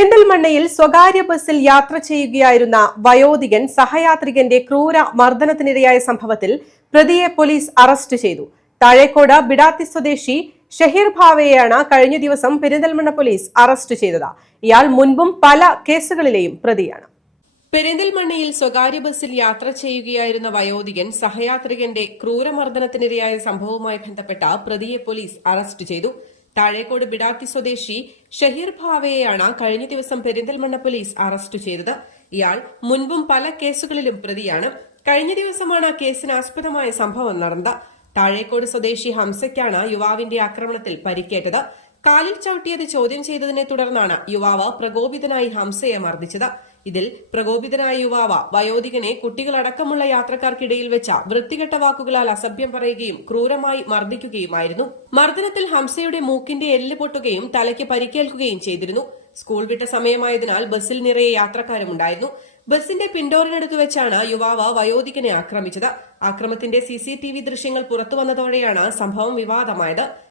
പെരിന്തൽമണ്ണയിൽ സ്വകാര്യ ബസ്സിൽ യാത്ര ചെയ്യുകയായിരുന്ന വയോധികൻ സഹയാത്രികന്റെ ക്രൂര മർദ്ദനത്തിനിരയായ സംഭവത്തിൽ പ്രതിയെ പോലീസ് അറസ്റ്റ് ചെയ്തു. താഴേക്കോട് ബിഡാത്തി സ്വദേശി ഷഹീർ ഭാവയെയാണ് കഴിഞ്ഞ ദിവസം പെരിന്തൽമണ്ണ പോലീസ് അറസ്റ്റ് ചെയ്തത്. ഇയാൾ മുൻപും പല കേസുകളിലെയും പ്രതിയാണ്. പെരിന്തൽമണ്ണയിൽ സ്വകാര്യ ബസ്സിൽ യാത്ര ചെയ്യുകയായിരുന്ന വയോധികൻ സഹയാത്രികന്റെ ക്രൂരമർദ്ദനത്തിനിരയായ സംഭവവുമായി ബന്ധപ്പെട്ട പ്രതിയെ പോലീസ് അറസ്റ്റ് ചെയ്തു. താഴേക്കോട് ബിഡാത്തി സ്വദേശി ഷഹീർ ഭാവയെയാണ് കഴിഞ്ഞ ദിവസം പെരിന്തൽമണ്ണ പോലീസ് അറസ്റ്റ് ചെയ്തത്. ഇയാൾ മുൻപും പല കേസുകളിലും പ്രതിയാണ്. കഴിഞ്ഞ ദിവസമാണ് കേസിനാസ്പദമായ സംഭവം നടന്നത്. താഴേക്കോട് സ്വദേശി ഹംസയ്ക്കാണ് യുവാവിന്റെ ആക്രമണത്തിൽ പരിക്കേറ്റത്. കാലിൽ ചവിട്ടിയത് ചോദ്യം ചെയ്തതിനെ തുടർന്നാണ് യുവാവ് പ്രകോപിതനായി ഹംസയെ മർദ്ദിച്ചത്. ഇതിൽ പ്രകോപിതനായ യുവാവ് വയോധികനെ കുട്ടികളടക്കമുള്ള യാത്രക്കാർക്കിടയിൽ വെച്ച വൃത്തികെട്ട വാക്കുകളാൽ അസഭ്യം പറയുകയും ക്രൂരമായി മർദ്ദിക്കുകയുമായിരുന്നു. മർദ്ദനത്തിൽ ഹംസയുടെ മൂക്കിന്റെ എല്ല് പൊട്ടുകയും തലയ്ക്ക് പരിക്കേൽക്കുകയും ചെയ്തിരുന്നു. സ്കൂൾ വിട്ട സമയമായതിനാൽ ബസ്സിൽ നിറയെ യാത്രക്കാരുമുണ്ടായിരുന്നു. ബസിന്റെ പിൻഡോറിനടുത്ത് വെച്ചാണ് യുവാവ് വയോധികനെ ആക്രമിച്ചത്. ആക്രമത്തിന്റെ CCTV ദൃശ്യങ്ങൾ പുറത്തുവന്നതോടെയാണ് സംഭവം വിവാദമായത്.